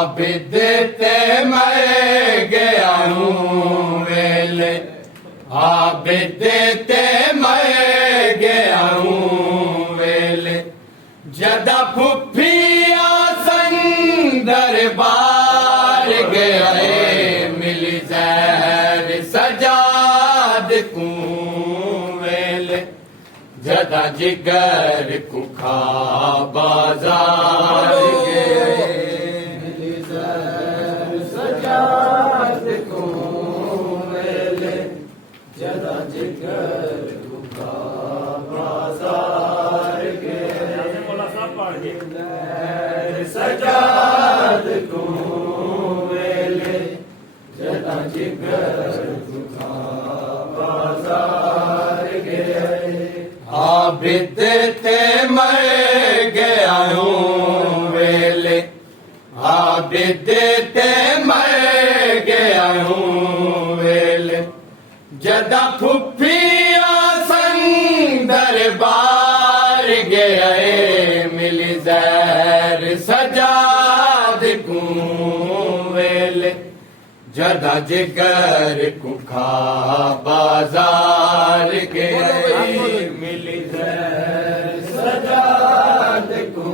आबिद ते मैं गया हूँ वेले, आबिद ते मैं गया हूँ वेले, जदा फुफिया संग दरबार गए मिली जहर सजाद को वेले, जदा जिगर को खा बाजार गए मिली जहर सजाद को वेले, जदा जिगर को खा बाजार गए सजाद को वेले, जदा जिगर को खा बाजार गए। आबिद ते मैं गया हूँ वेले, आबिद ते मैं गया हूँ वेले, जदा फुफिया संग दरबार गए मिली जहर सजाद को वेले, जदा जिगर को खा बाजार गए मिली जहर सजाद को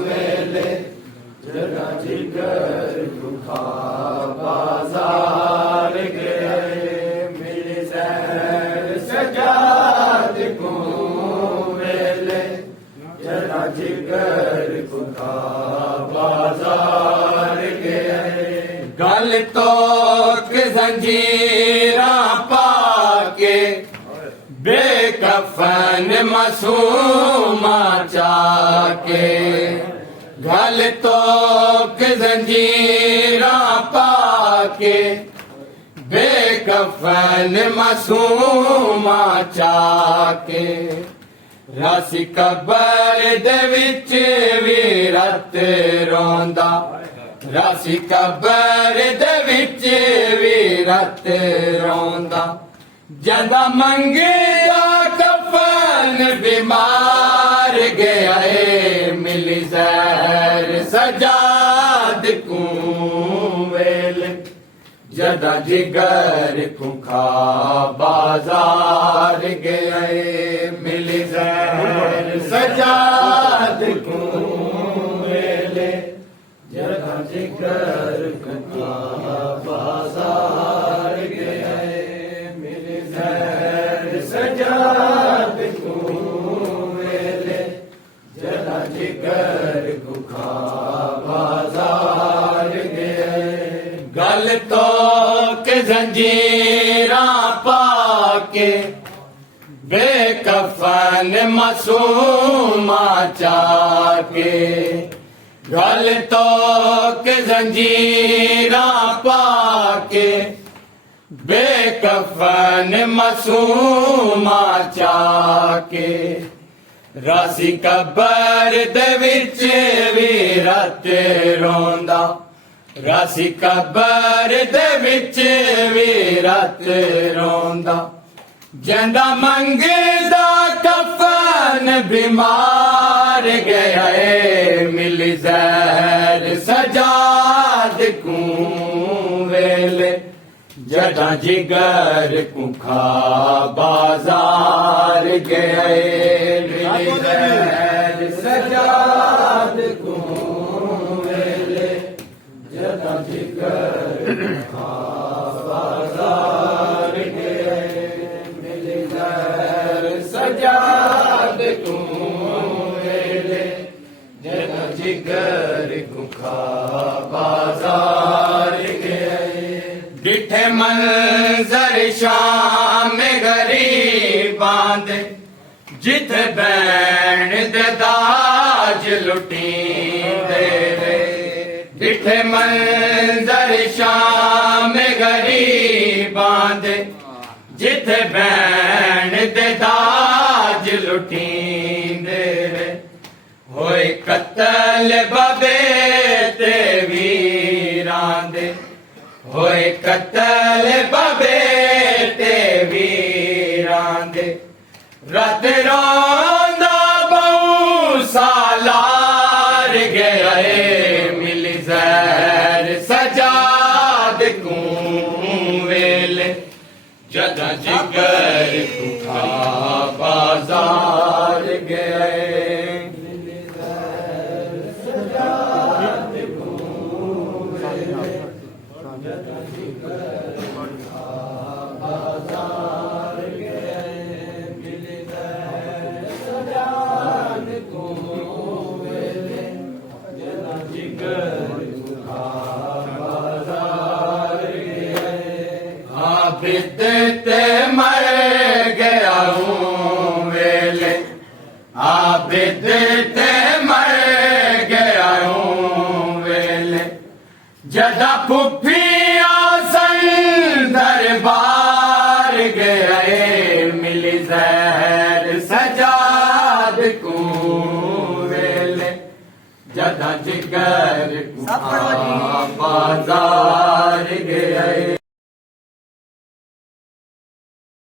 वेले, जदा जिगर को खा बाजार गए मिली जहर सजाद को वेले, जदा जिगर को खा बाजार गए। गल तो जंजीरा पाके बेकफन मासूमा चाके, गल तो जंजीरा पाके बेकफन मासूमा चाके, रासी कबर दे विच वीरत रोंदा, रासी कबर दे विच वीरत रोंदा, जदा मंगदा कफन बीमार गया मिली जहर सजाद को वेले, जदा जिगर को खा बाजार गए मिली जहर सजाद को वेले, जदा जिगर को खा बाजार गए मिली जहर सजाद को वेले, जदा जिगर को खा बाजार गए। गल तो के जंजीरा पाके बेकफन मासूमा चाके, गल तो के जंजीरा पाके बेकफन मासूमा चाके, रासी कबर दे विच वीरत रोंदा, रासी कबर दे विच वीरत रोंदा, जदा मंगदा कफन बीमार गया मिली जहर सजाद को वेले, जदा जिगर को खा बाजार गए मिली जहर सजाद को वेले, जदा जिगर को खा बाजार गए मिली जहर सजाद को वेले, जदा जिगर को खा बाजार गए। डिठे मंजर शाम गरीबां दे, जिथे बैण दे दाज लुटींदे वे, डिठे मंजर शाम गरीबां दे, जिथे बैण दे दाज लुटींदे वे, होए कत्ल बबे ते वीरां दे, होए कत्ल बबे ते वीरां दे, रत रोंदा बहु सालार गए मिल सजाद को वेले जदा जिगर उठा बाजार गए बिदते मर गया हूँ वेले बिदते मर गया हूँ वेले जदा पुफिया सन दरबार गए मिली जहर सजाद को वेले जदा जिगर बाजार गए